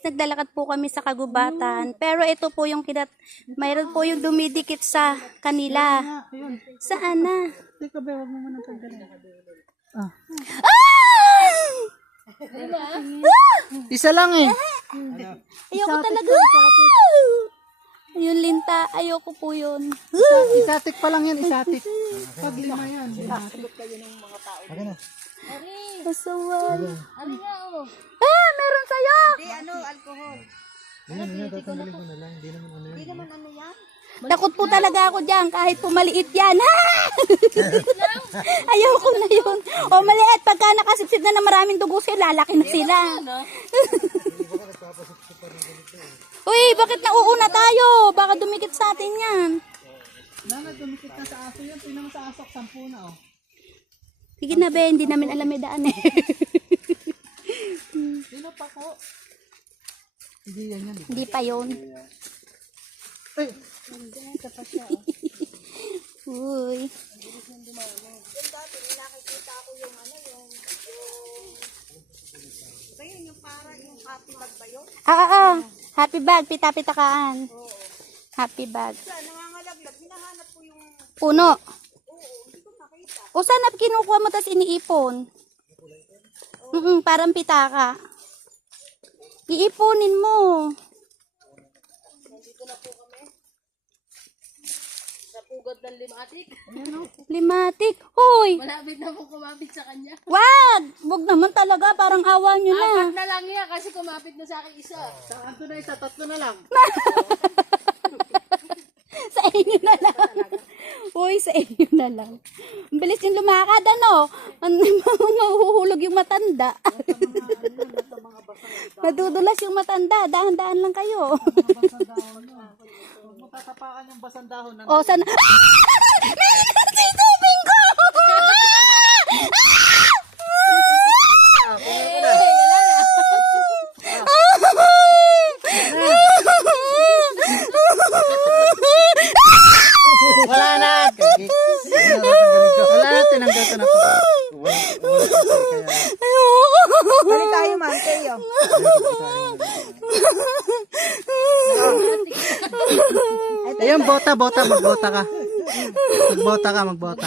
naglalakad po kami sa kagubatan. Pero ito po yung mayroon po yung dumidikit sa kanila. Saan na? Teka ba, huwag mo muna tanggalin. Ah. Isa lang eh. Ayoko talaga. Yung linta, ayoko po yun. Isatik pa lang yan, isatik. Pag lima yan. Kasawan. Meron sa'yo! Takot po talaga ako dyan, kahit po maliit yan. Ayoko na yun. O maliit, pagka nakasipsip na maraming dugo sila, lalaki na sila. Uy, bakit nauuna tayo? Baka dumikit sa atin yan. Nana, dumikit na sa aso yan. Tingnan mo sa asok, 10 na oh. Sige na be, hindi namin alam may daan eh. Sino pa ko? Hindi yan yan. Hindi pa yun. Ay! Uy. Happy bag, pita-pitakaan. Happy bag. Puno. O saan na kinukuha mo tas iniipon? Parang pitaka. Iipunin mo. Pugad ng limatik. Limatik. Hoy! Malapit na po kumapit sa kanya. Wag! Wag naman talaga. Parang awa nyo na. Apat na lang yan kasi kumapit na sa akin isa. Saan to na isa? 3 na lang. Sa inyo na lang. Uy, sa inyo na lang. Ang bilis yung lumakad, ano? Mahuhulog yung matanda. Madudulas yung matanda. Dahan-dahan lang kayo. Huwag mo tatapakan yung basang dahon. O, sana... Sisipin ko! Wala na! Wala na, tinanggal ko na po. Balik tayo, man. Kayo. Ayun, bota. Magbota ka. Magbota.